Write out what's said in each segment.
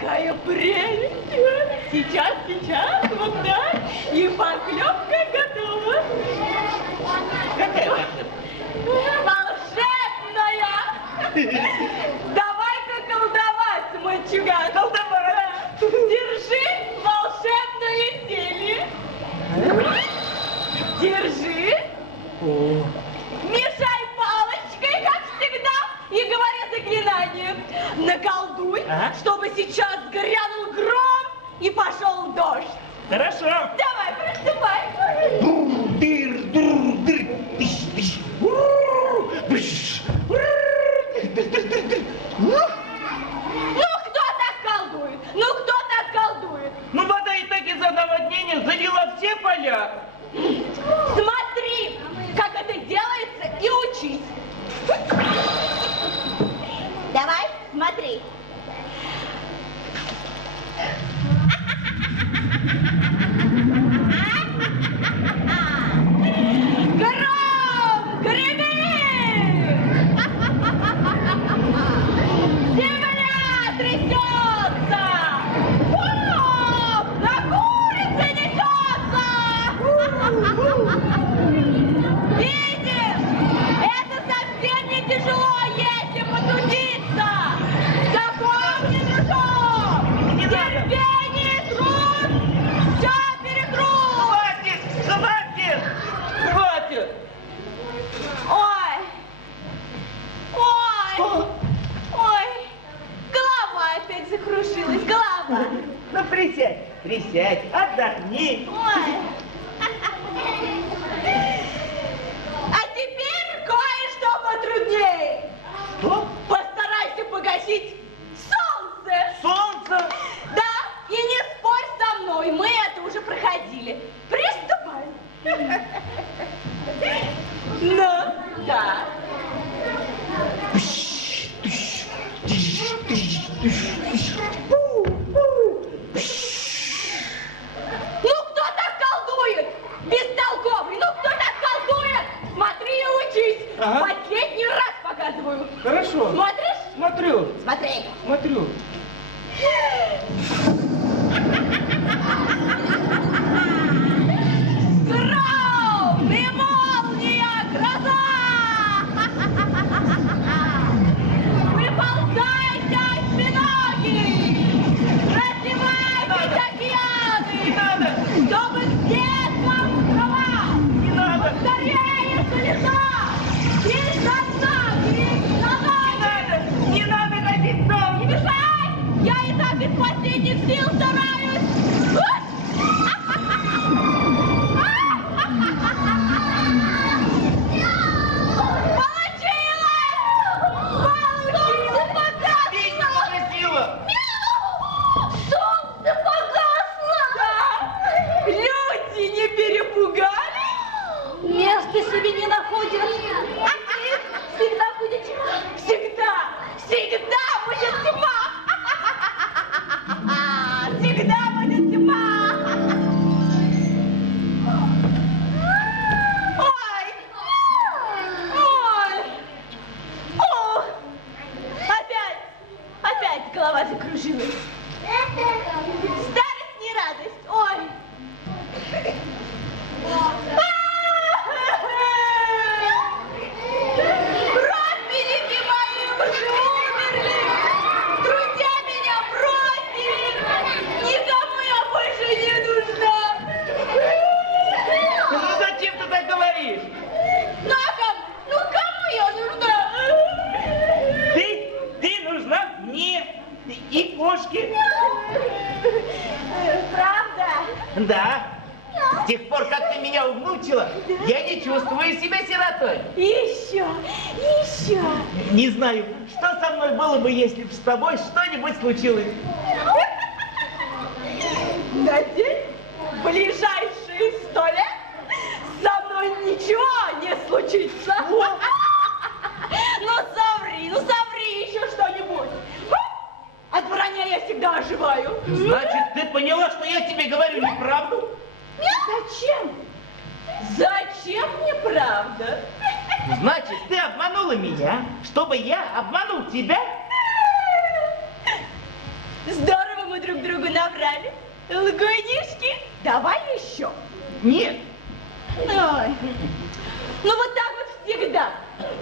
Какая прелесть! Сейчас, вот так, и похлебка готова. Какая похлебка? Волшебная! Давай-ка колдовать, мальчуган. Колдовать. Держи волшебное зелье. Держи. О. Мешай палочкой, как всегда, и говори заклинание. Наколдуй, чтобы сейчас грянул гром и пошел дождь. Хорошо. Давай, приступай. Ну, кто так колдует? Ну, кто так колдует? Ну, вода и так из-за наводнения залила все поля. Смотри, как это делается, и учись. Давай, смотри. Гром, греби! Земля трясется! На курице несется! Видишь? Это совсем не тяжело, если потрудиться! Запомни, дружок! Терпение и труд! Все перетрут! Хватит! Хватит! Хватит! Ой! Ой! Ой! Голова опять закружилась, голова! Ну, присядь, присядь, отдохни. Ой! А теперь кое-что потруднее. Что? Постарайся погасить солнце. Солнце? Да, и не спорь со мной, мы это уже проходили. Приступай. Ну, да. Ну, кто так колдует? Бестолковый, ну, кто так колдует? Смотри и учись. Ага. Последний раз показываю. Хорошо. Смотришь? Смотрю. Смотри. Смотрю. Гром и молния, гроза! Выползайте, осьминоги! Раздевайтесь, океаны! Не надо! Чтобы здесь вам трава! Не надо! Скорее с лица! Из отца! Из назад! Не надо ходить в дом! Не мешай! Я и так из последних сил стараюсь! Солнце погасло! Да! Люди не перепугали? Места себе не находят. Всегда будет тьма. Всегда! Всегда будет тьма! Всегда будет тьма! Ой! Ой! Ох! Опять голова закружилась. Старость не радость. Ой! Родственники мои уже умерли! Друзья меня бросили! Никому я больше не нужна! Ну, зачем ты так говоришь? Ну кому я нужна? Ты нужна мне и кошке. Правда? Да. С тех пор, как ты меня умучила, я не чувствую себя сиротой. Еще. Не знаю, что со мной было бы, если бы с тобой что-нибудь случилось. Надеюсь, в ближайшие 100 лет со мной ничего не случится. Ну соври еще что-нибудь. От вранья я всегда оживаю. Значит, ты поняла, что я тебе говорю неправду? Зачем? Зачем мне правда? Значит, ты обманула меня, чтобы я обманул тебя? Здорово друг другу наврали. Лгунишки. Давай еще. Нет. Ой. Ну вот так вот всегда.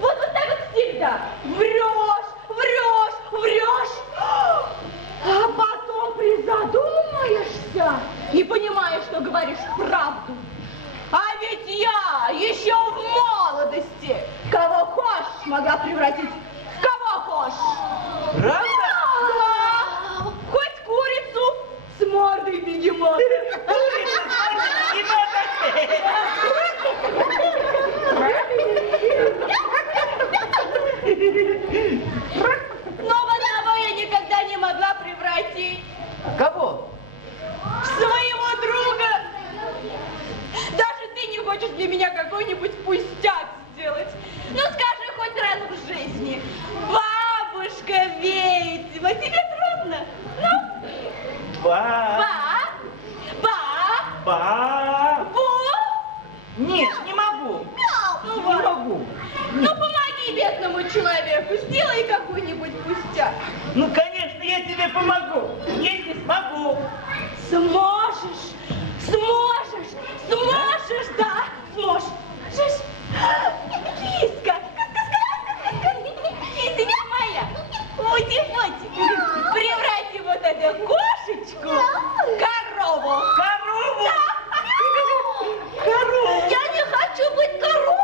Вот так вот всегда. Врешь, врешь, врешь. А потом призадумаешься и понимаешь, что говоришь правду. А ведь я еще в молодости кого хочешь могла превратить в кого хочешь. Правда? Да. Хоть курицу с мордой бегемота. Но в одного я никогда не могла превратить. Кого? Своего друга. Даже ты не хочешь для меня какой-нибудь пустяк сделать. Ну скажи хоть раз в жизни. Бабушка ведьма, тебе трудно? Ну? Ба. Бу. Нет, не могу. Ну, Не могу. Ну помоги бедному человеку, сделай какой-нибудь пустяк. Ну, конечно, я тебе помогу, если смогу. Сможешь, сможешь, сможешь, да, сможешь. Киска, кисонька моя, ути-пути, преврати вот эту кошечку в корову. Корову? Да. Корову. Я не хочу быть коровой.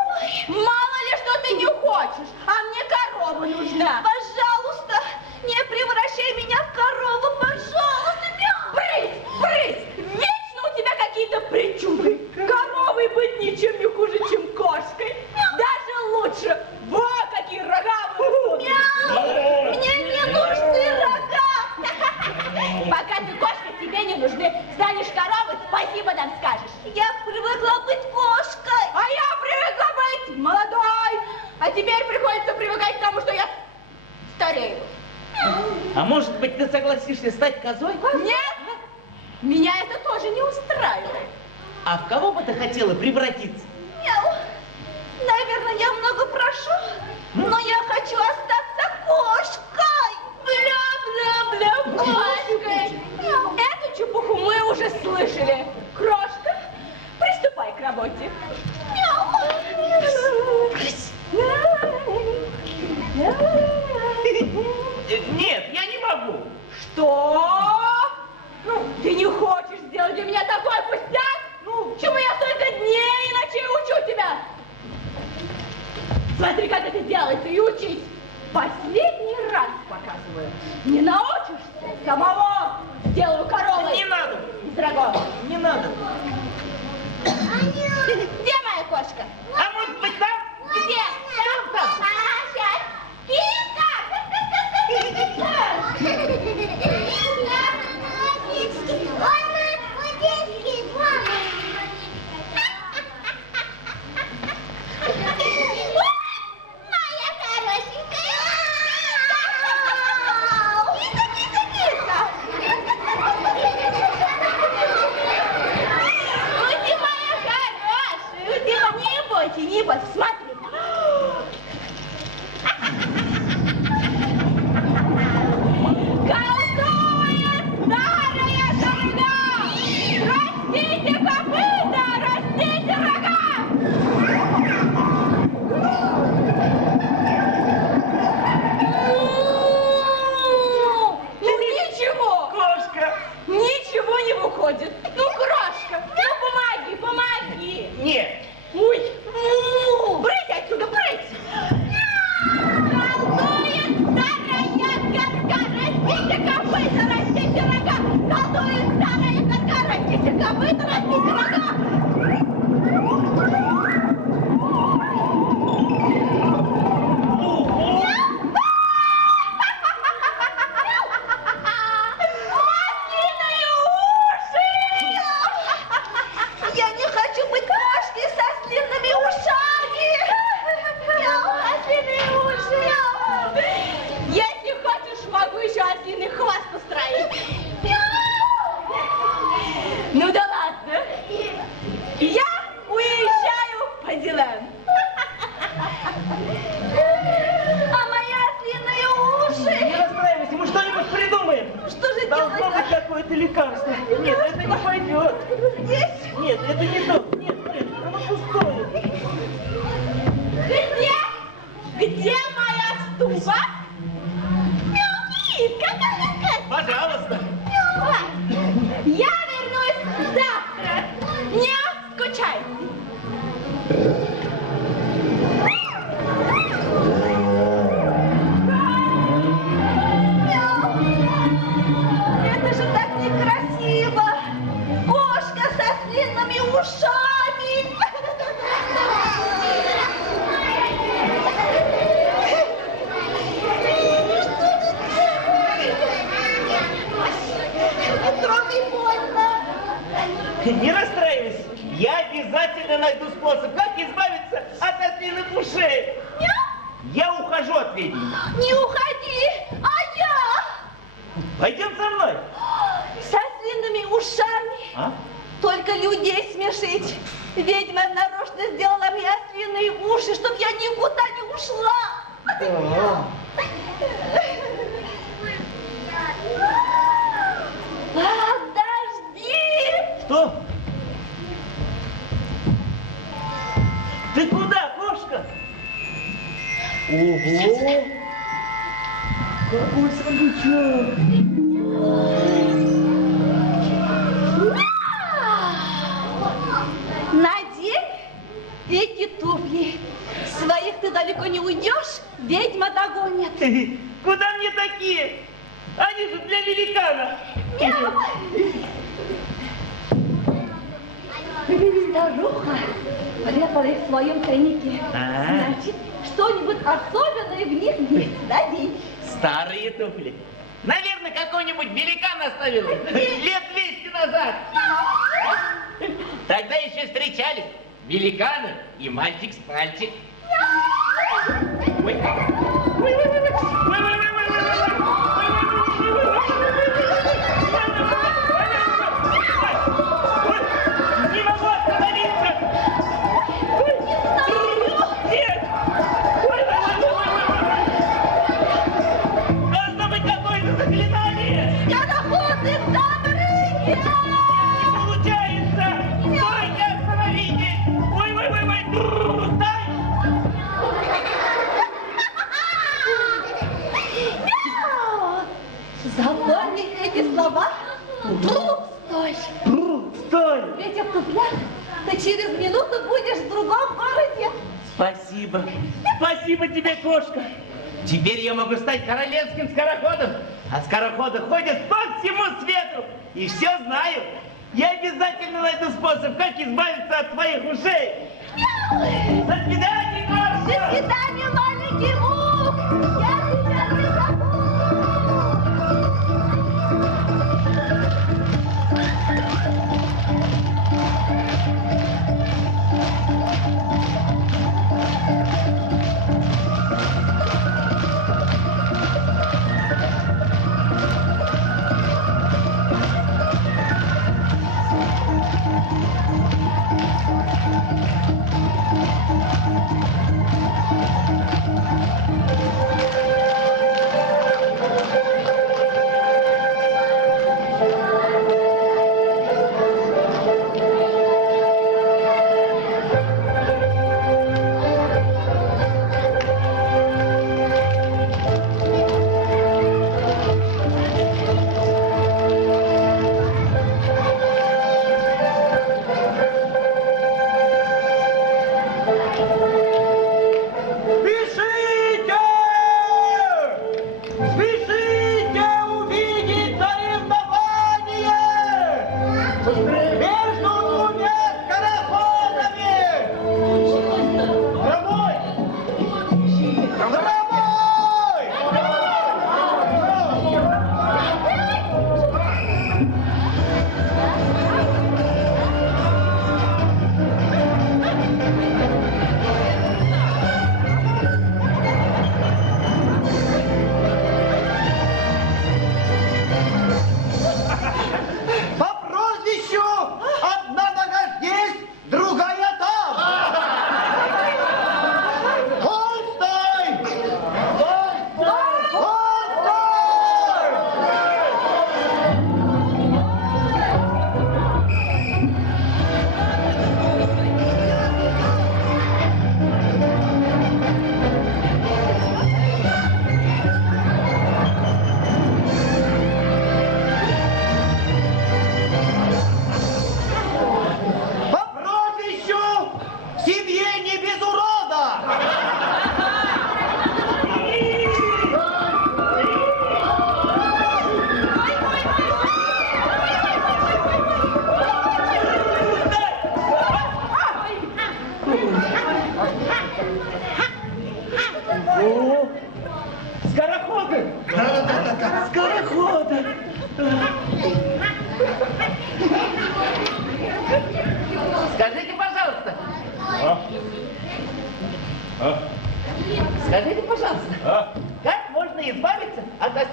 Мало ли, что ты не хочешь, а мне корова нужна. Пожалуйста, не превращай меня в корову, пожалуйста. Брысь, вечно у тебя какие-то причуды. Коровой быть ничем не хуже, чем кошкой. Даже лучше. Вот какие рога вырастут. Мне не нужны рога. Пока ты кошка, тебе не нужны. Станешь коровой, спасибо нам скажешь. Я привыкла быть кошкой. А я привыкла быть молодой. А теперь приходится привыкать к тому, что я старею. А может быть, ты согласишься стать козой? Нет, меня это тоже не устраивает. А в кого бы ты хотела превратиться? Наверное, я много прошу, но я хочу остаться кошкой. Бля-бля-бля, кошкой. Эту чепуху мы уже слышали. Крошка, приступай к работе. Нет, я не могу. Что? Ну, ты не хочешь сделать для меня такой пустяк? Ну, чему я столько дней и ночей учу тебя? Смотри, как это делается, и учись. Последний раз показываю. Не научишься, самого сделаю коровой. Не надо. Из рогов. Не надо. Где моя кошка? А может быть, там? Где? Там. Сейчас. Не бойся, смотри. Колдует старая жара! Растите копыта, растите рога! Ну ничего! Кошка! Ничего не выходит! Ну, крошка, ну помоги! Нет! Ой! Брысь отсюда, брысь! Колдует старая коска, растите копыта, растите рога! Колдует старая коска, растите копыта, растите рога! Ослиные уши! Я не хочу быть кошкой со ослиными ушами! Ослиные уши! Если хочешь, могу еще ослиный хвост устроить. Ну да ладно. это лекарство. Нет, это не пойдет. Здесь? Нет, это не то. Нет, оно пустое. Где моя стуба? Милка, какая? Пожалуйста. Я вернусь завтра. Не скучай. Это же так некрасиво. Кошка со длинными ушами. Трогай, больно. Не расстраивайся. Я обязательно найду способ, как избавиться от ослиных ушей. Я ухожу от ведьмы. Не уходи, а я Пойдем со мной. со длинными ушами. А? Только людей смешить. Ведьма нарочно сделала мне ослиные уши, чтобы я никуда не ушла. Подожди! Что? Ты куда, кошка? Ого! Какой сундучок! Надень эти туфли. Своих ты далеко не уйдешь, ведьма догонит. Куда мне такие? Они же для великана. Старуха прятала их в своем тайнике. Значит, что-нибудь особенное в них есть. Надень. Старые туфли. Наверное, какой-нибудь великан оставил их лет 200 назад. Тогда еще встречались великаны и мальчик с пальчик. Ой. Не могу остановиться! Нет! Должно быть какое-то заклинание! Я находный добрый! Не получается! Стойте, остановитесь! Ой! Стой! Запомни эти слова. Стой. Стой! В этих туфлях ты через минуту будешь в другом городе. Спасибо. Спасибо тебе, кошка. Теперь я могу стать королевским скороходом. А скороходы ходят по всему свету. И все знаю. Я обязательно найду способ, как избавиться от твоих ушей. До свидания, До кошка! свидания, маленький мук. Я тебя не забуду.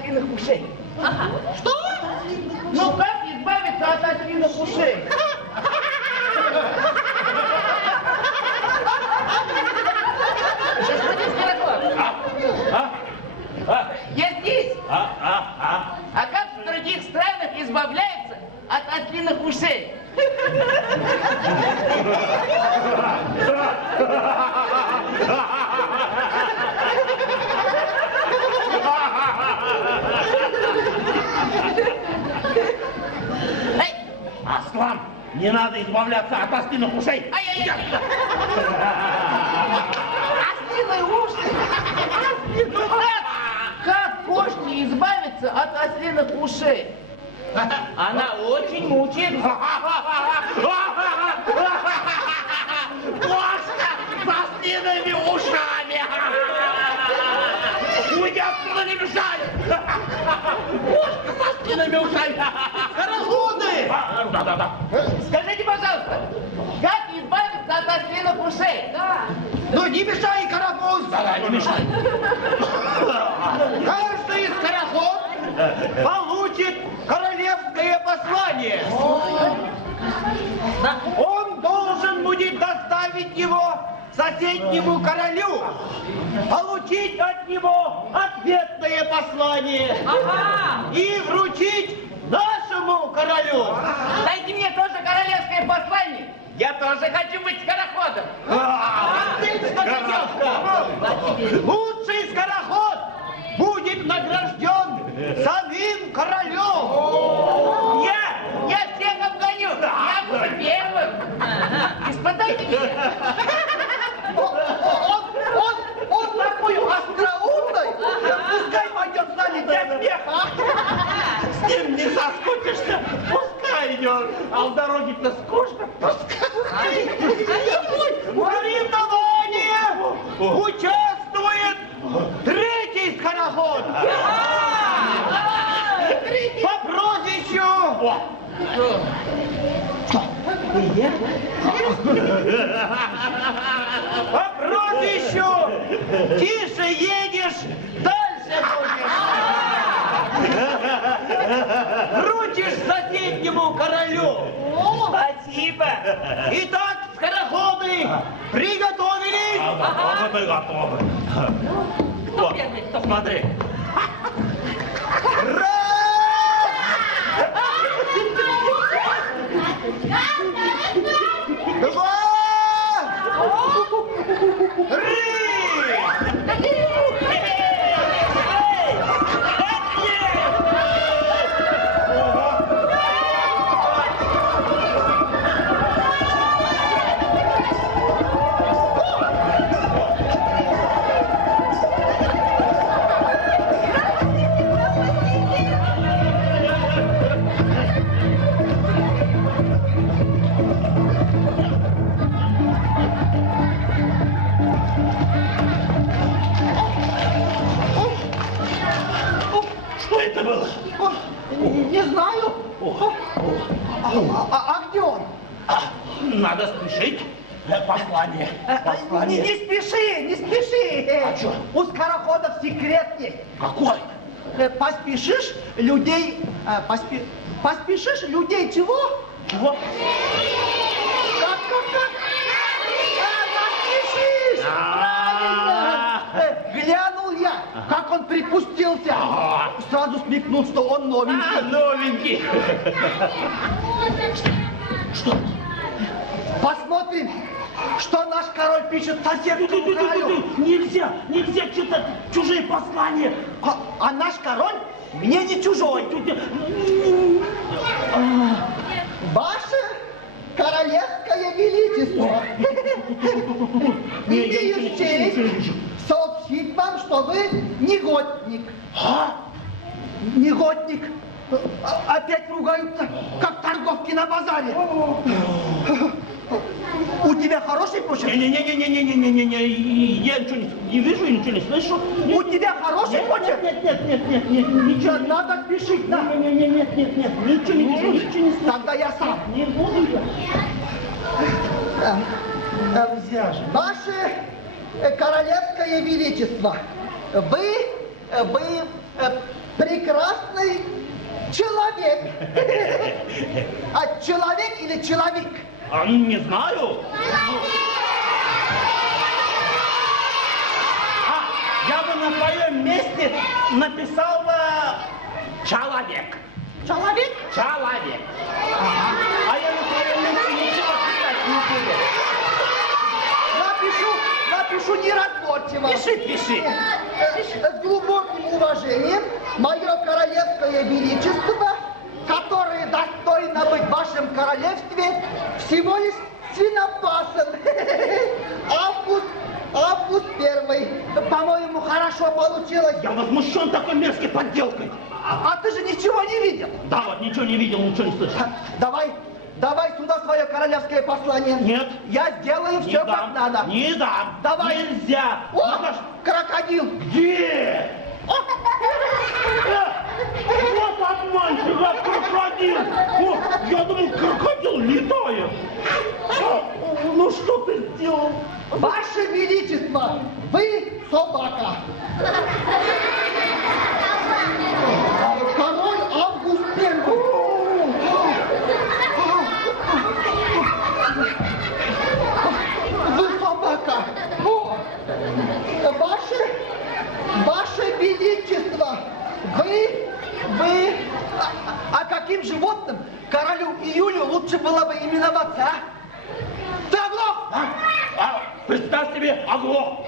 ослиных ушей. Ага. Что? Ну как избавиться от ослиных ушей? Господин Скороход. Я здесь. А как в других странах избавляются от ослиных ушей? Эй, Аслан, не надо избавляться от ослиных ушей. ай-яй-яй! Ослиные уши! Ну как кошке избавиться от ослиных ушей? Она очень мучает. Кошка с ослиными ушами. Уйди отсюда, не мешай. Кошка с ослиными ушами. Скороходы! Да. Скажите, пожалуйста, как избавиться от ослиных ушей? Да. Ну не мешай, карапуз! Да, не мешай. Каждый скороход получит королевское послание. Он должен будет доставить его соседнему королю, получить от него ответное послание и вручить нашему королю. Дайте мне тоже королевское послание. Я тоже хочу быть скороходом. Отлично, девка! Лучший скороход будет награжден самим королем. Я всех обгоню. Я буду первым. Испытайте меня. Он такой остроумный, пускай пойдет с нами для смеха. С ним не соскучишься, пускай идет. А в дороге-то скучно, пускай. В соревновании участвует третий скороход по прозвищу. По прозвищу тише едешь, дальше будешь. Вручишь соседнему королю. Спасибо. Итак, скороходы, приготовились? Мы готовы. Кто первый? Кто? Смотри. Два! Три! Что это было? Не знаю. А где он? Надо спешить. Послание. Не спеши, не спеши. А чё? У скороходов секрет есть. Какой? Поспешишь людей... Поспешишь людей чего? Чего? Как? Поспешишь! А. Правильно! Глянул я, как он припустился. Сразу смекнул, что он новенький. Новенький. Что? Посмотрим, что наш король пишет соседскому королю. Нельзя читать чужие послания. А наш король мне не чужой. Ваше королевское величество, имею честь сообщить вам, что вы негодник. Негодник. Опять ругаются, как торговки на базаре. У тебя хороший почерк? Не-не-не, я ничего не вижу и ничего не слышу. У тебя хороший почерк? Нет, ничего. Надо спешить, да? Нет, ничего не вижу, ничего не слышу. Тогда я сам. Не буду я. Ваше королевское величество, вы прекрасный человек. А человек или человек? Не знаю. Я бы на твоем месте написал бы человек. Человек? Человек. А я на твоем месте ничего писать не буду. Напишу неразборчиво. Пиши. С глубоким уважением, мое королевское величество, которое достойно быть в вашем королевстве, всего лишь свинопасом. Август 1. По-моему, хорошо получилось. Я возмущен такой мерзкой подделкой. А ты же ничего не видел. Да, вот ничего не видел, ничего не слышал. Давай сюда свое королевское послание. Нет. Я сделаю все как надо. Не дам. Давай. Нельзя. О, крокодил. Где? Вот обманщик, как крокодил. Я думал, крокодил летает. Ну что ты сделал? Ваше Величество, вы собака. Король Август 1. Вы собака. Ваше Величество, вы... А каким животным королю Июлю лучше было бы именоваться, а? Ты оглох! Представь себе, оглох!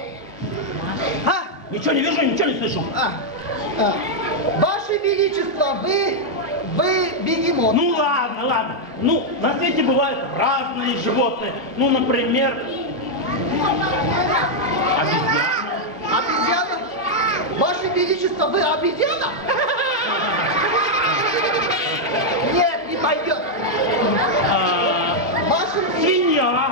Ничего не вижу, ничего не слышу. Ваше Величество, вы бегемот. Ну ладно. Ну, на свете бывают разные животные. Ну, например, обезьяна. Обезьяна? Ваше Величество, вы обезьяна? Нет, не пойдет. Свинья.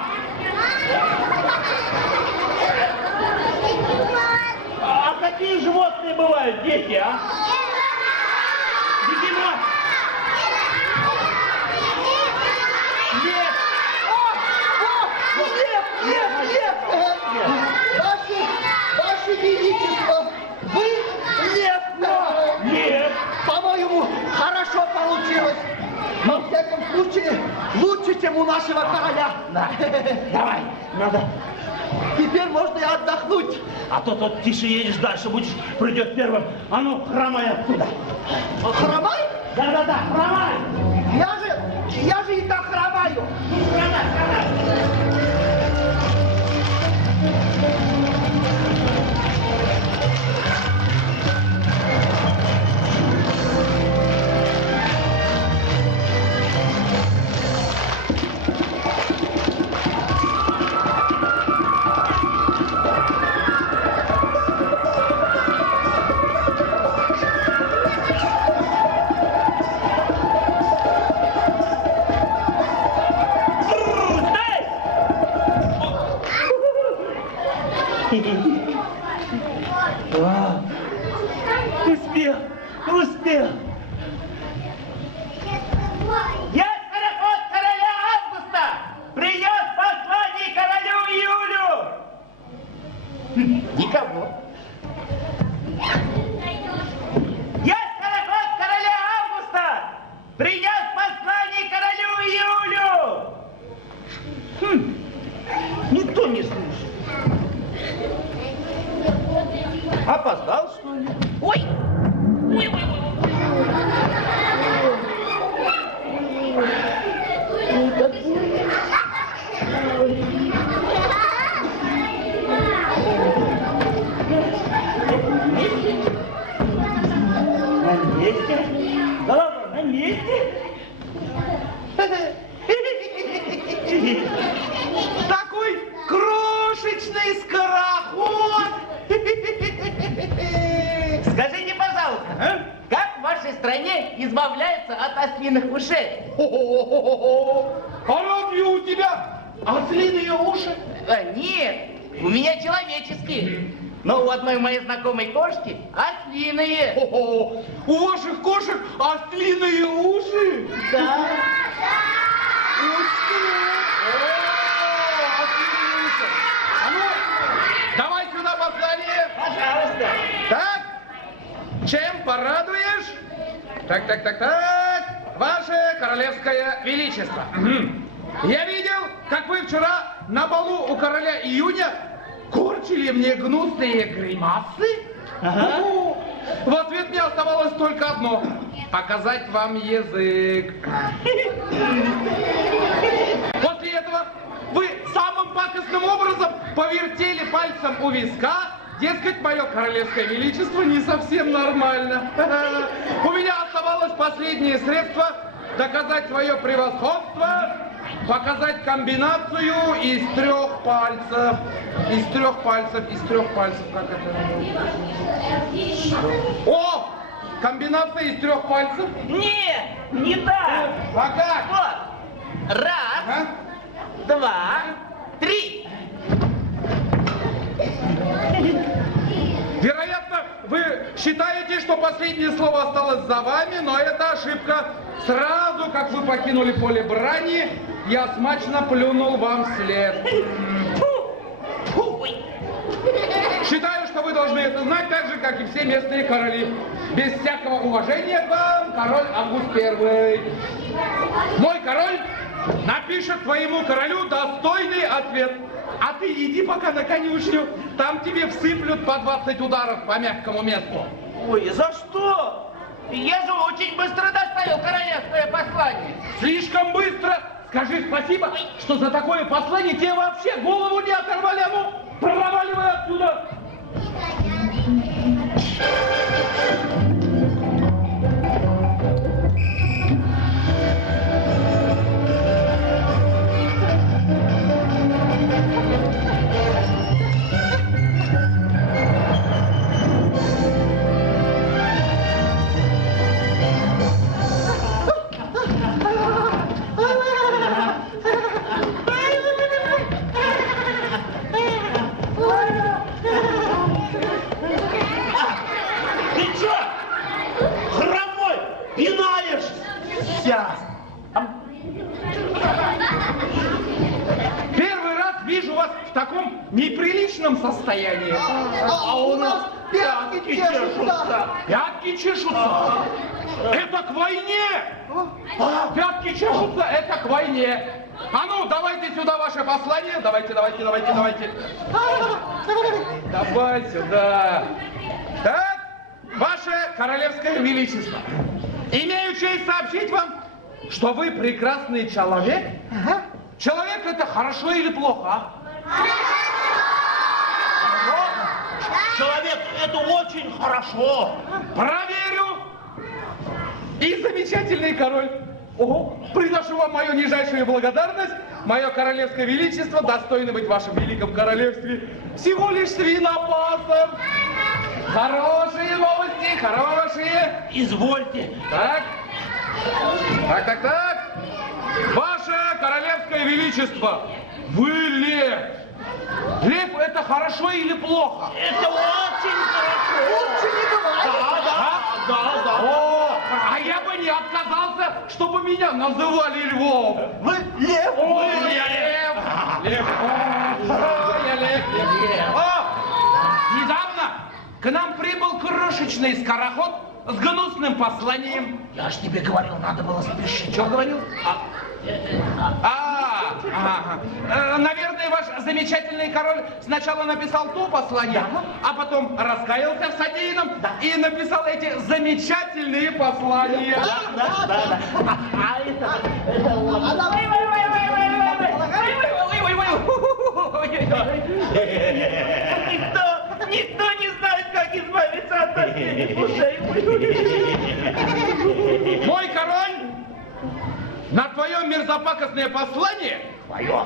А какие животные бывают, дети, а? Бегемот. Лев. Лев. Ваше Величество, вы лев. Лев. По-моему, хорошо получилось. Во всяком случае, лучше, чем у нашего короля. Давай, надо. Теперь можно и отдохнуть. А то тут тише едешь дальше, будешь, придет первым. А ну, хромай оттуда. Хромай? Да, хромай. Я же и так хромаю. Хромай. Успел. Я скороход короля Августа! Принес послание королю Июлю! Никого. Я скороход короля Августа! Принес послание королю Июлю! Никто не слышит. Опоздал, что ли? Ой! На месте? Да ладно, на месте? Такой крошечный скороход. Скажите, пожалуйста, как в вашей стране избавляются от ослиных ушей? А разве у тебя ослиные уши? Нет, у меня человеческие. Но у одной моей знакомой кошки ослиные. У ваших кошек ослиные уши? Да. Ослиные уши. А ну, давай сюда послание. Пожалуйста. Так, чем порадуешь? Так. Ваше Королевское Величество. Я видел, как вы вчера на балу у короля Июня корчили мне гнусные гримасы. Ну, в ответ мне оставалось только одно. Показать вам язык. После этого вы самым пакостным образом повертели пальцем у виска. Дескать, мое королевское величество не совсем нормально. У меня оставалось последнее средство доказать свое превосходство, показать комбинацию из 3 пальцев. Из трех пальцев, как это? О! Комбинация из 3 пальцев? Не так. А как? Вот. Раз, 2, 3. Вероятно, вы считаете, что последнее слово осталось за вами, но это ошибка. Сразу, как вы покинули поле брани, я смачно плюнул вам вслед. Считаю, что вы должны это знать так же, как и все местные короли. Без всякого уважения к вам, король Август I. Мой король напишет твоему королю достойный ответ. А ты иди пока на конюшню, там тебе всыплют по 20 ударов по мягкому месту. Ой, за что? Я же очень быстро доставил королевское послание. Слишком быстро. Скажи спасибо, что за такое послание тебе вообще голову не оторвали. А ну, проваливай отсюда. Первый раз вижу вас в таком неприличном состоянии. А у нас пятки чешутся. Пятки чешутся? Это к войне! Пятки чешутся, это к войне. А ну, давайте сюда ваше послание. Давайте. Давай сюда. Так, ваше королевское величество. Имею честь сообщить вам, что вы прекрасный человек. Человек — это хорошо или плохо? Человек, это очень хорошо. Проверю. И замечательный король. Ого, приношу вам мою нижайшую благодарность. Мое королевское величество достойно быть в вашем великом королевстве всего лишь свинопасом. Хорошие новости, хорошие. Извольте. Так. Ваше королевское величество, вы лев. Лев — это хорошо или плохо? Это очень хорошо. Лучше не бывает. Да. О, а я бы не отказался, чтобы меня называли львом. Вы лев. О, я лев. Лев. О, я лев. О, недавно к нам прибыл крошечный скороход с гнусным посланием. Я ж тебе говорил, надо было спешить. Что говорил? Наверное, ваш замечательный король сначала написал то послание, а потом раскаялся в содеянном и написал эти замечательные послания. Да. А это вот. Никто не знает, как избавиться от последних ушей. Мой король, на твое мерзопакостное послание... Твое?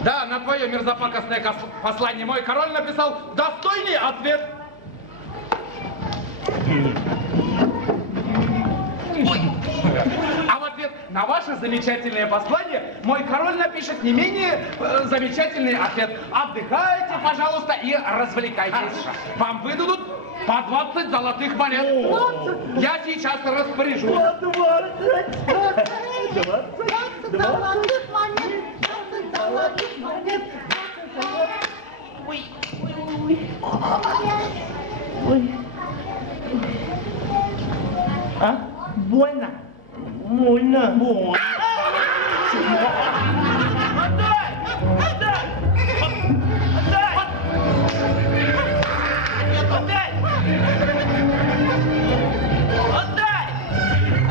Да, на твое мерзопакостное послание мой король написал достойный ответ. А в ответ на ваше замечательное послание мой король напишет не менее замечательный ответ. Отдыхайте, пожалуйста, и развлекайтесь. Вам выдадут по 20 золотых монет. Я сейчас распоряжусь. 20 монет. Отдай! Отдай! Отдай! Отдай! Отдай!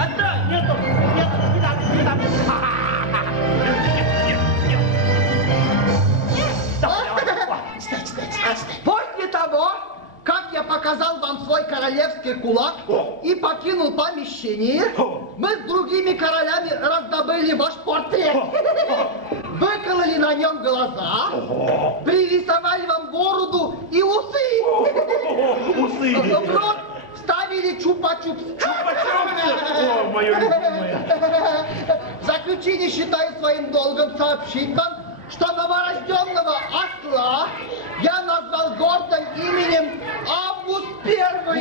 Отдай! Нету! Нету! Не надо! Не надо! После того, как я показал вам свой королевский кулак и покинул помещение, мы с другими королями раздобыли ваш портрет. Выкололи на нем глаза, пририсовали вам бороду и усы. Усы! В рот вставили чупа-чупс. О, мое любимое! В заключение считаю своим долгом сообщить вам, что новорожденного осла я назвал гордым именем Август Первый.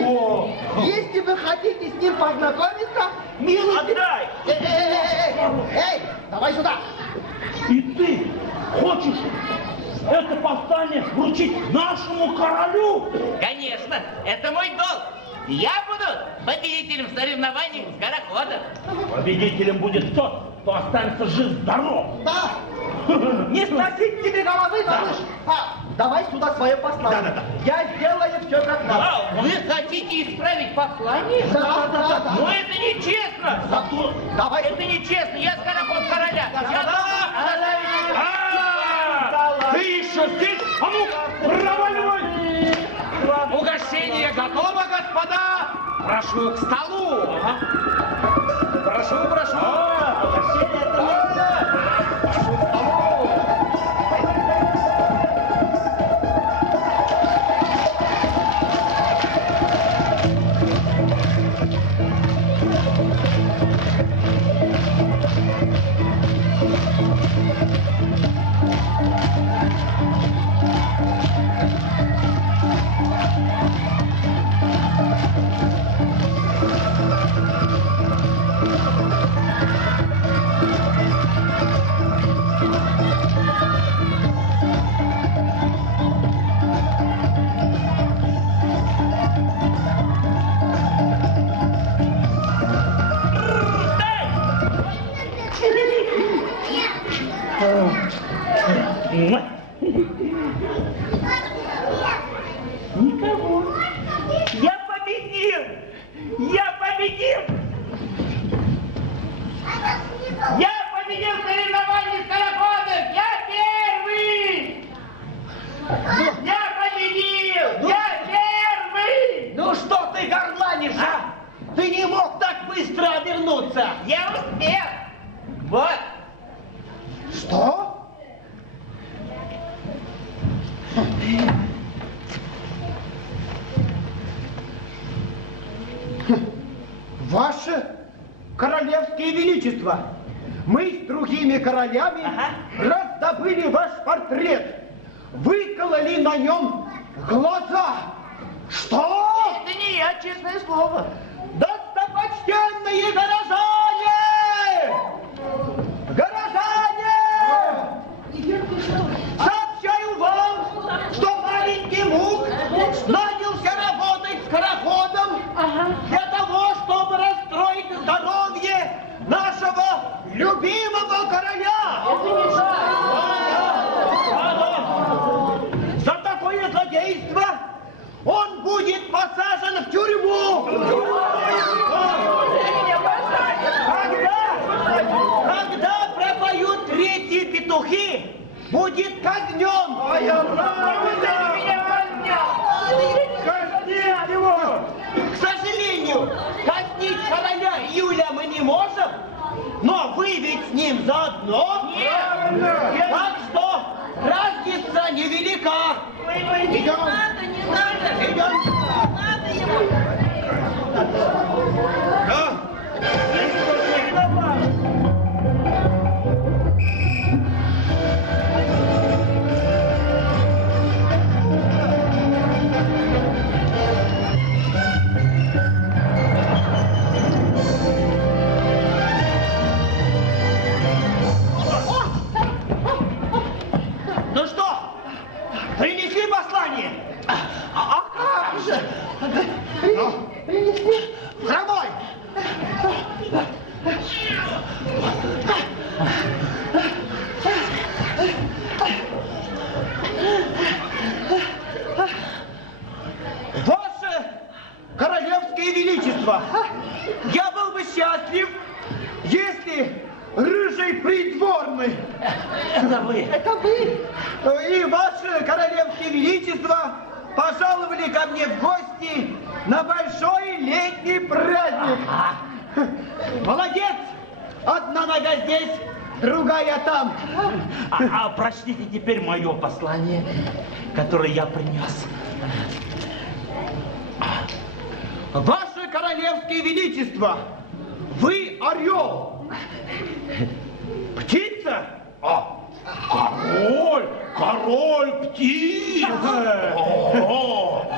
Если вы хотите с ним познакомиться, милости... Отдай! Эй, давай сюда! И ты хочешь это послание вручить нашему королю? Конечно, это мой долг. Я буду победителем соревнований с скороходом. Победителем будет тот, кто останется жив-здоров. Да! Не сносить тебе головы, малыш! Давай сюда свое послание. Да-да-да. Я сделаю все как надо. А, вы хотите исправить послание? Да. Но это нечестно. Зато Давай. Это нечестно. Я скороход короля. Я Ты еще здесь? А ну, проваливай! Угощение готово, господа! Прошу к столу! Прошу, прошу! угощение это Прошу к столу! Никого. Я победил! Я победил! Я победил соревнования скороходов! Я первый! Я победил! Я первый! Ну что ты горланишь, а? Ты не мог так быстро обернуться. Я успел! Вот! Что? Ваше королевское величество, мы с другими королями раздобыли ваш портрет, выкололи на нем глаза. Что? Это не я, честное слово. Достопочтенные горожане! Горожане! Сообщаю вам, что маленький Мук нанялся работать скороходом для того, чтобы расстроить здоровье нашего любимого короля. За такое злодейство он будет посажен в тюрьму. Когда пропоют третьи петухи, будет казнен. Казнить его! К сожалению, казнить короля Юля мы не можем, но вы ведь с ним заодно. Так что разница невелика. Идем. Не надо! Идем. Надо ему! Ну что, принесли послание? А как же? Принесли? Хромой! мой придворный. Это вы. Это вы? И ваше королевское величество пожаловали ко мне в гости на большой летний праздник. Молодец! Одна нога здесь, другая там. А прочтите теперь мое послание, которое я принес. Ваше королевское величество, вы орел. Птица? Король птиц.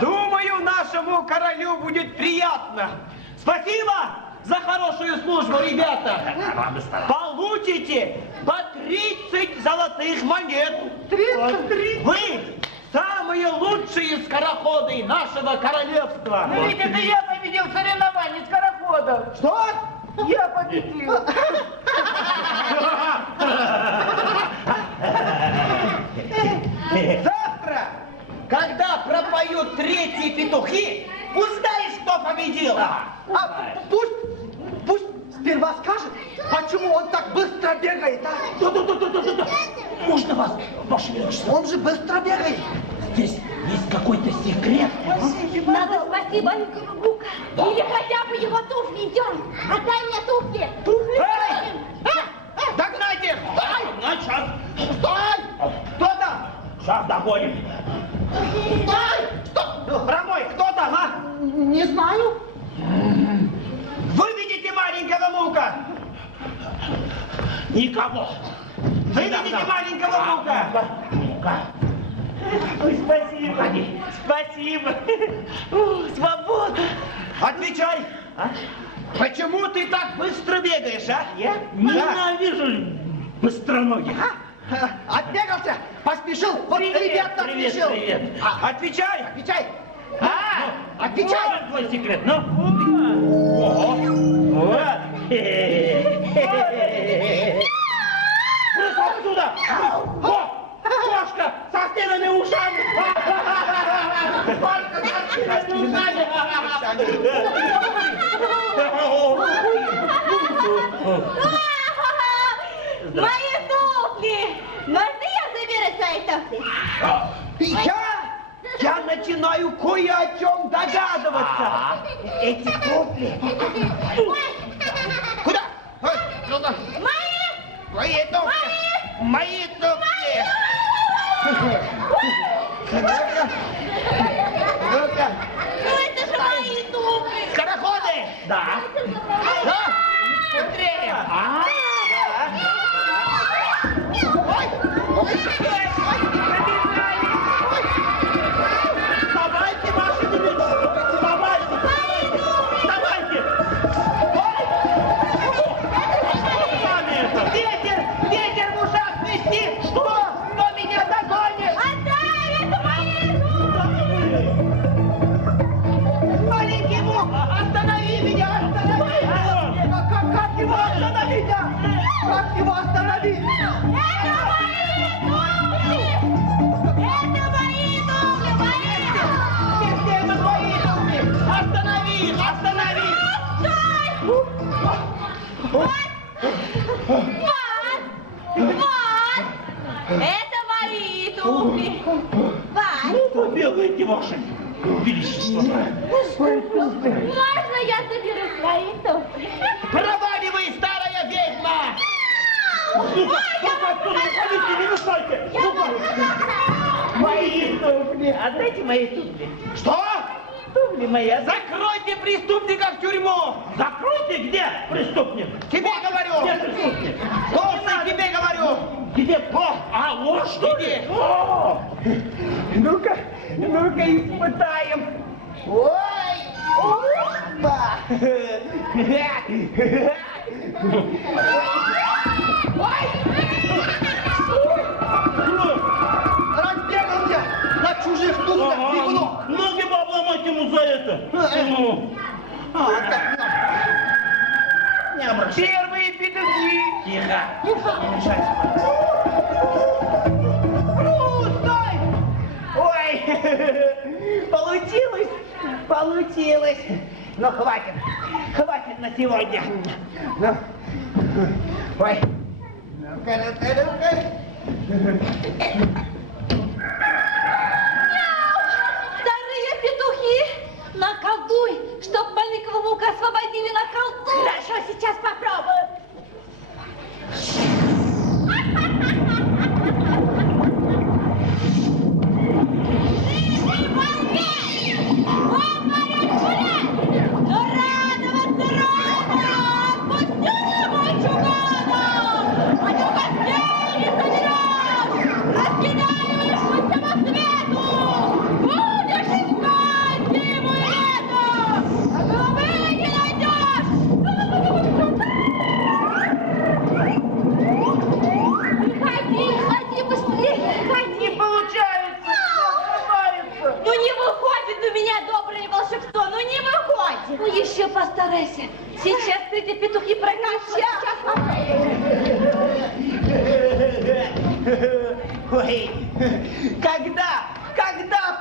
Думаю, нашему королю будет приятно. Спасибо за хорошую службу, ребята. Получите по 30 золотых монет. 33. Вы самые лучшие скороходы нашего королевства. Ну ведь это я победил в соревновании скороходов. Что? Я победил. Завтра, когда пропоют третьи петухи, узнаешь, кто победил. Пусть сперва скажет, почему он так быстро бегает, а? Да. Можно вас, ваше величество? Он же быстро бегает. Здесь есть какой-то секрет. Надо спасти маленького Бука. Или хотя бы его туфли дернуть. Отдай мне туфли. Эй! Догнать их! Сейчас. Стой! Кто там? Сейчас догоним. Стой! Стоп! Хромой, кто там, а? Не знаю. Выведите маленького Мука! Никого. Выведите маленького Мука! Ой, спасибо. Уходи. Спасибо. Свобода. Отвечай! Почему ты так быстро бегаешь, а? Я ненавижу быстроногих. Отбегался, поспешил. Вот ребята Привет, спешил. привет. Отвечай! Отвечай. Отвечай! Вот твой секрет. Ну. Вот. Брысь отсюда. О, кошка со стенами ушами. Кошка со стенами ушами. Мои туфли. Можно я заберу свои туфли? Я начинаю кое о чем догадываться. Эти туфли. Куда? Мои! Мои туфли. Мои туфли. Ну-ка. Ну это же мои туфли. Скороходы. Да. Да? Быстрее. Давайте, ваше величество. Давайте. Ветер в ушах свистит. Что? Кто меня догонит? Отдай, это мои туфли. Маленький Мук, останови меня, останови! Как его остановить, а? Как его остановить? Это мои туфли, мои! Где это твои туфли? Останови их, останови! Вот! Это мои туфли! Вот! Побегайте, ваше величество. Можно я заберу свои туфли? Проваливай, старая ведьма! Не мешайте. Мои туфли! Отдайте мои туфли. Что? Туфли мои. Закройте преступника в тюрьму! Закройте, где преступник? Тебе говорю! Где преступник? Толстый, тебе говорю! Где? Вот что ли? Иди. О! Ну-ка испытаем. Ой! Опа! Разбегался на чужих туфлях бегунок. Ноги бы обломать ему за это. Ну. Не обращайся. Первые петухи! Тихо. Не мешайте. Стой! Ой! Получилось! Ну, хватит на сегодня. Ну, ой, Старые петухи, наколдуй, чтоб маленького Мука освободили, наколдуй. Хорошо, сейчас попробую. Ну еще постарайся. Сейчас эти петухи прокачают. Ой, когда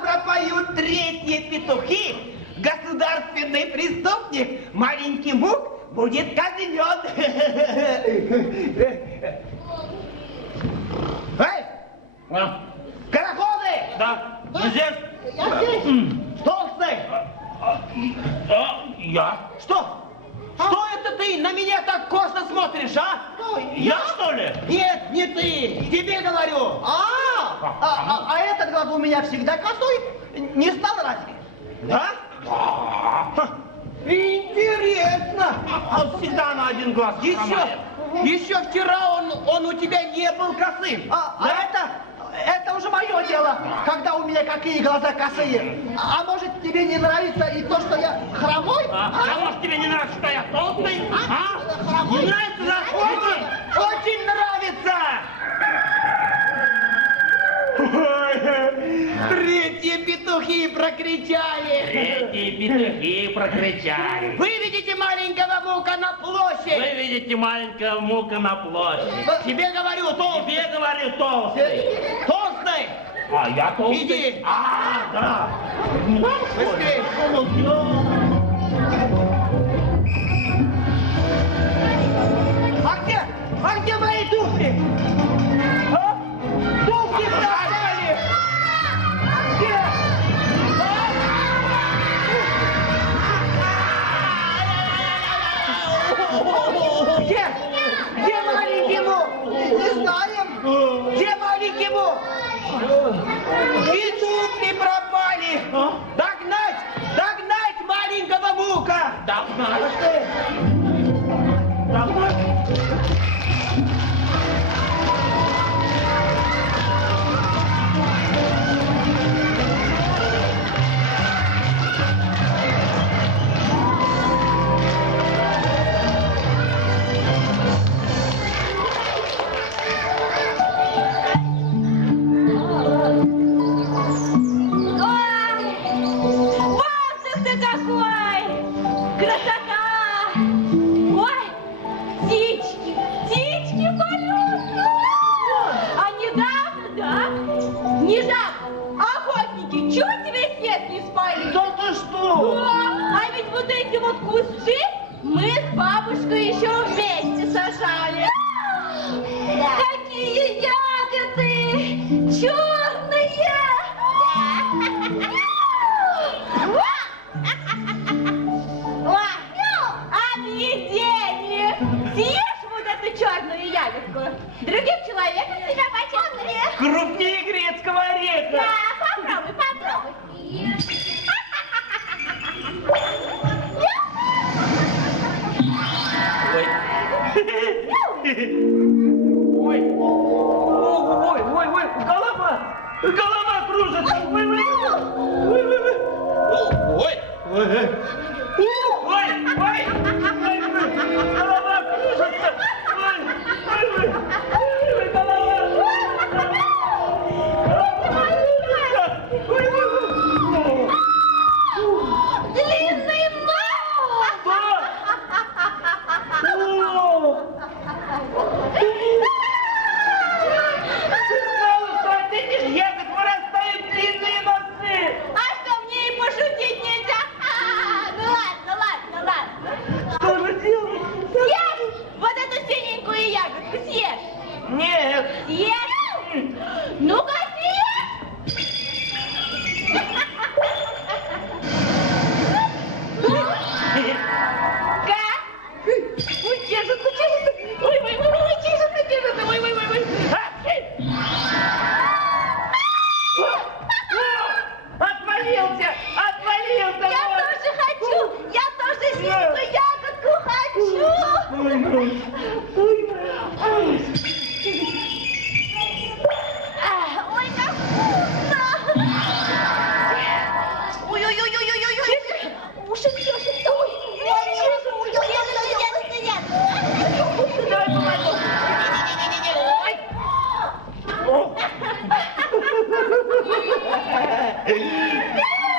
пропоют третьи петухи, государственный преступник, маленький Мук, будет казнен. Эй! Скороходы! Да, здесь. Я здесь. Толстый! Я? Что? Что это ты на меня так косо смотришь, а? Я, что ли? Нет, не ты! Тебе говорю! А этот глаз у меня всегда косой. Не стал разве? Да? Интересно! А он всегда на один глаз хромает. Еще вчера он у тебя не был косым. Это уже мое дело, когда у меня какие глаза косые. А может, тебе не нравится и то, что я хромой? А может тебе не нравится, что я толстый? А? Хромой? Не нравится, да? Очень нравится! Третьи петухи прокричали! Третьи петухи прокричали. Выведите маленького Мука на площадь! Вы видите маленького Мука на площади. Тебе говорю, толстый! Тебе говорю, толстый. Толстый! А я толстый? Иди. Да. Быстрее! А где мои туфли? А? Туфли пропали! Где? Где? Где маленький Мук? Не знаем. Где маленький Мук? И туфли пропали! Догнать маленького Мука! Догнать. Кусты мы с бабушкой еще вместе сажали. Какие ягоды! Черные! Объедение! Съешь вот эту черную ягодку. Другим человеком себя почувствуешь. Крупнее грецкого ореха! Да, попробуй. Ой, голова кружится! Голова кружится! Длинный нос! А что, мне и пошутить нельзя? Ну ладно. Что же делать? Съешь вот эту синенькую ягодку, съешь. съешь? Ну-ка, съешь! Как? Чешется. Ой, чешется. Ой. Отвалился! Я тоже зеленую ягодку хочу. Ой, как вкусно. Ой. Уши чешутся. Давай помогу.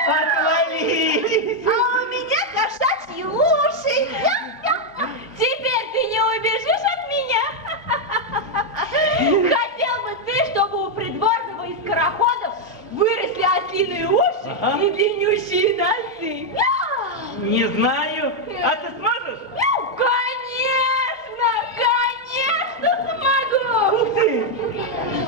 Отвались! А у меня кошачьи уши. Теперь ты не убежишь от меня? Хотел бы ты, чтобы у придворного из скороходов выросли ослиные уши и длиннющие носы? Не знаю. А ты сможешь? Конечно смогу! Ух ты!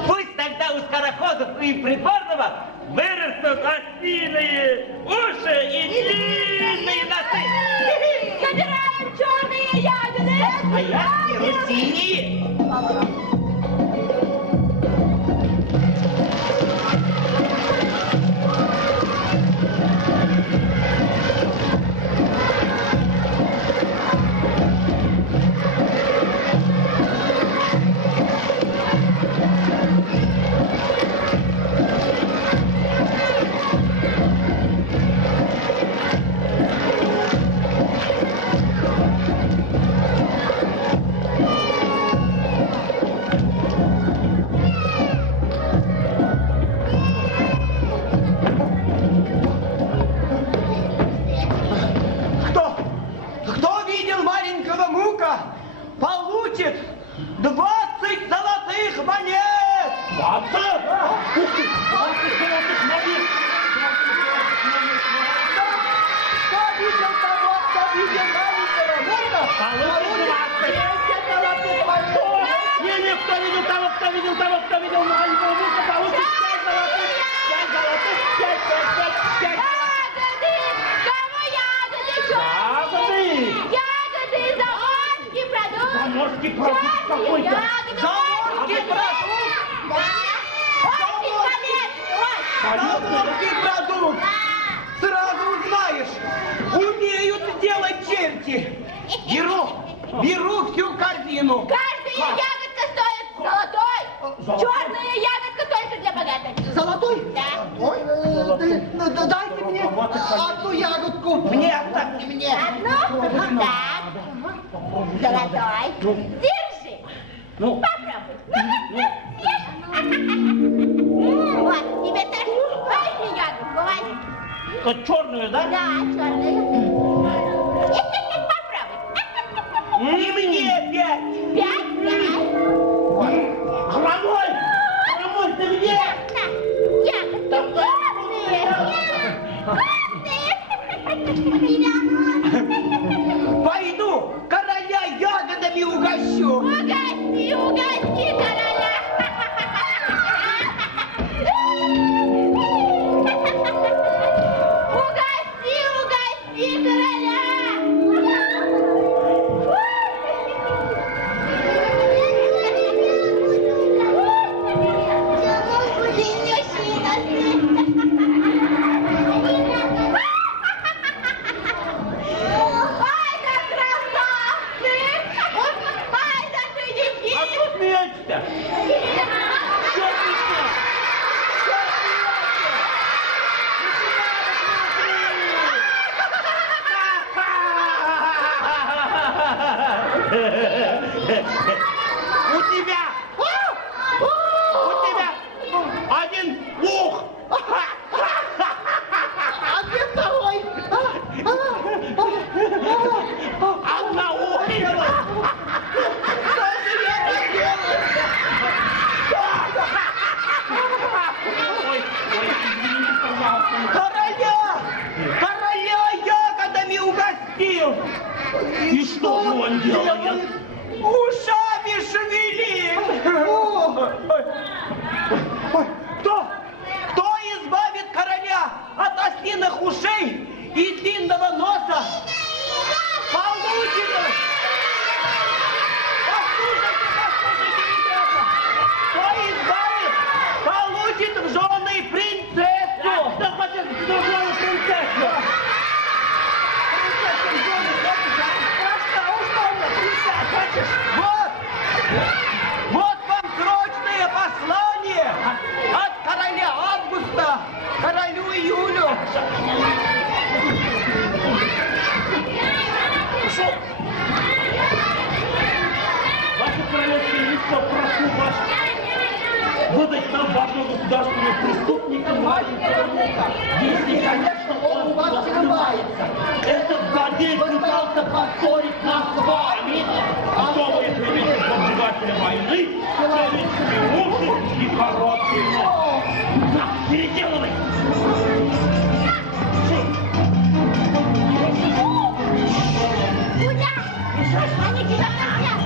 Пусть тогда у скороходов и придворного вырастут ослиные уши и длинные носы. Собираем черные ягоды! А я беру синие. Кто видел маленького Мука, получит 20 золотых монет! 20? Ух ты! 20 золотых монет! Кто видел того, кто видел маленького Мука, Получит 20 золотых монет! Не, кто видел того, кто видел маленького Мука, получит 5 золотых! 5 золотых! 5! Ягоды! Кому ягоды? Ягоды! Ягоды! Заморский продукт! Заморский продукт Черные какой-то! ягоды! Заморский продукт! Очень полезный! Заморский продукт! Сразу узнаешь, умеют делать черти! Беру всю корзину! Каждая ягодка стоит золотой! Черная ягодка только для богатых! Золотой? Да. Ой, дайте мне одну ягодку. Мне оставьте мне! Одну? Так. Золотой. Держи. Ну. Попробуй. Съешь? Вот, тебе тоже. Возьми ягодку, возьми. Вот черную, да? Да, черную. Попробуй. И мне 5! 5, давай. Хромой! Хромой, ты где? Ягодки вкусные. Пойду короля ягодами угощу! Угости короля. Угости короля. Длиннющие носы. Ай, да красавцы! Ай, да ты А что смеетесь-то? Что смеетесь? У тебя один ух! А где второй? Одноухий! Что же я делаю? Что Ой, кто избавит короля от ослиных ушей и длинного носа? Получит! Послушайте, ребята! Кто избавит, получит в жены принцессу! Кто хочет в жены принцессу? Принцессу в жены хочешь, а? Принцесса, хочешь? Вот вам срочное послание от короля Августа королю Июлю. Ваше королевское величество, прошу вас выдать нам вашего государственного преступника маленького Мука. Если, конечно, он у вас скрывается. Этот злодей пытался поссорить нас с вами. Особое количество обжигателя войны, целичные уши и короткий нос. На, переделывай! Куда? Мешаешь, они тебя хотят!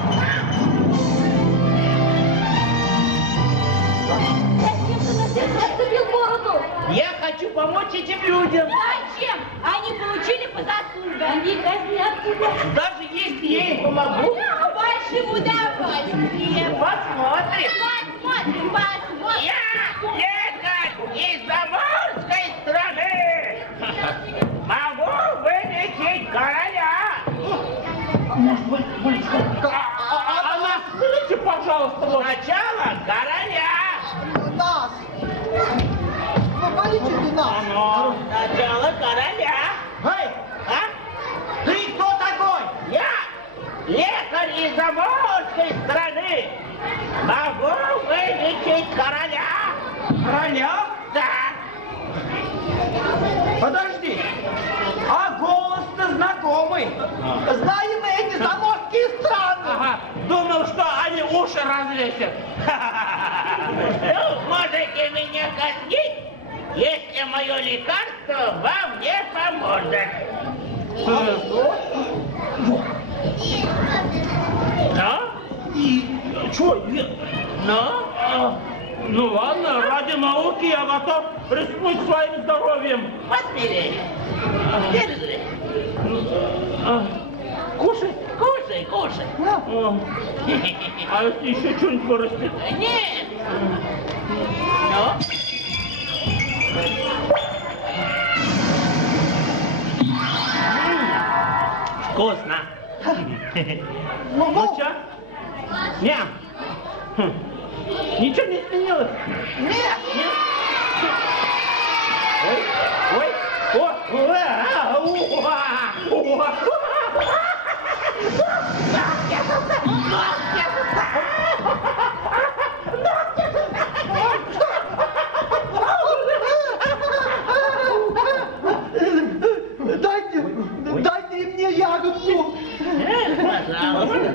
Зачем ты на всех расцепил бороду? Я хочу помочь этим людям. Зачем? Они получили по заслугам. Они казнят тебя. Даже если я им помогу. Да, большим удовольствием. Посмотрим. Посмотрим, посмотрим. Я лекарь из заморской страны. Могу вылечить короля. А нас вылечи, пожалуйста, вот. Сначала короля. Нас! Вы полечите нас! Сначала короля. Эй, а? Ты кто такой? Я лекарь из заморской страны. Могу вылечить короля. Короля? Да. Подожди. А голос-то знакомый. Знаем мы эти заморские страны! Ага, думал, что они уши развесят. Ну, можете меня казнить, если мое лекарство вам не поможет. Ну? Чё? Ну? Ну ладно, ради науки я готов рискнуть своим здоровьем. Посмелее. Держи. Кушай. Кушай, кушай. А если еще что-нибудь вырастет? Нет. Ну? Вкусно. Ну чё? Ням. Ничего не изменилось? Нет! Дайте и мне ягодку! Пожалуйста.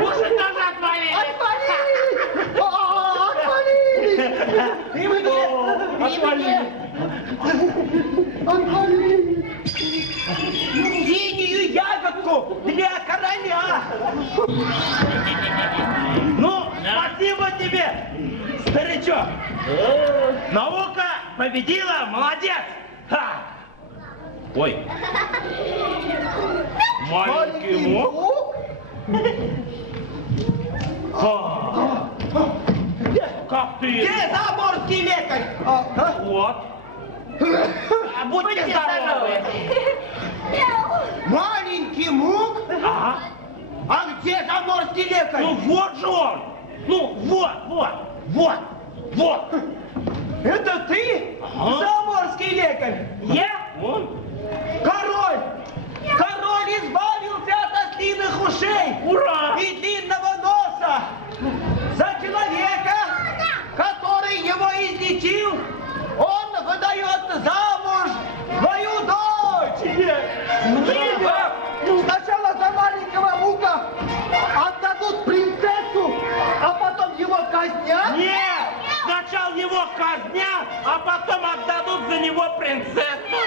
Уши тоже отвалили. Отвалились! И мне! Отвалились! Синюю ягодку для короля. Ну, спасибо тебе, старичок. Наука победила, молодец. Ха. Ой. Маленький мук. Как ты? Где заморский лекарь? Вот. Будьте здоровы. Маленький мук? Ага. А где заморский лекарь? Ну вот же он. Ну вот. Это ты? Ага. Заморский лекарь? Я? Он. Король! Король избавился от ослиных ушей! Ура! И длинного носа! За человека, который его излечил, он выдает замуж свою дочь! Сначала за маленького мука отдадут принцессу, а потом его казнят? Нет! Сначала его казнят, а потом отдадут за него принцессу.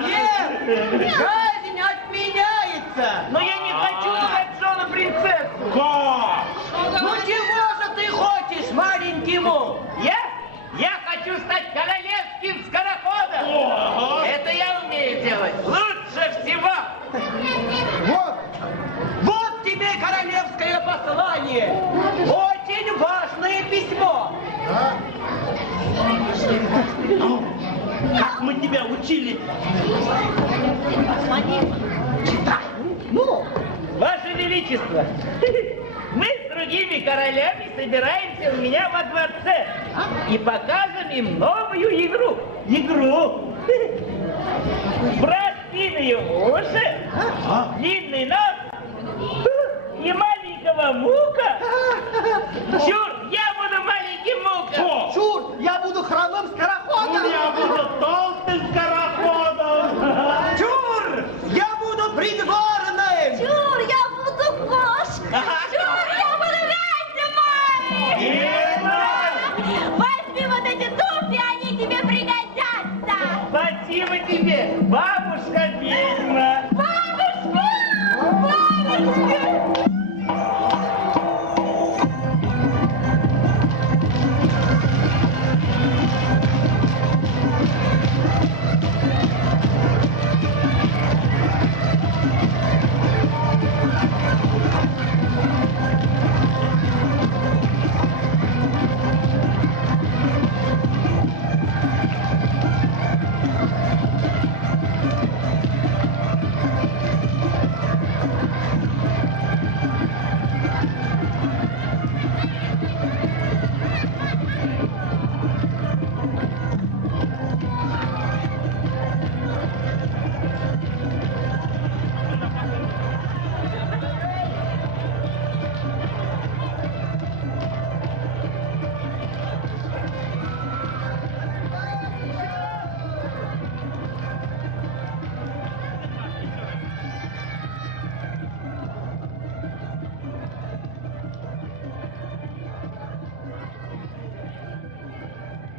Нет, казнь отменяется. Но я не хочу стать женой принцессу. Как? Ну чего же ты хочешь, маленький муж? Я хочу стать королевским скороходом. Это я умею делать лучше всего. Вот тебе королевское послание. Очень важное письмо. Как мы тебя учили. Ну, Ваше Величество, мы с другими королями собираемся у меня во дворце и покажем им новую игру. Братиные уши, длинный нос и маленького мука. Чур, я буду маленьким муком. чур, я буду хромым скороходом. Я буду толстым скороходом. Чур, я буду придворным. Чур, я буду кошкой. Чур, я буду ведьмой. Возьми вот эти туфли, они тебе пригодятся. Спасибо тебе, бабушка.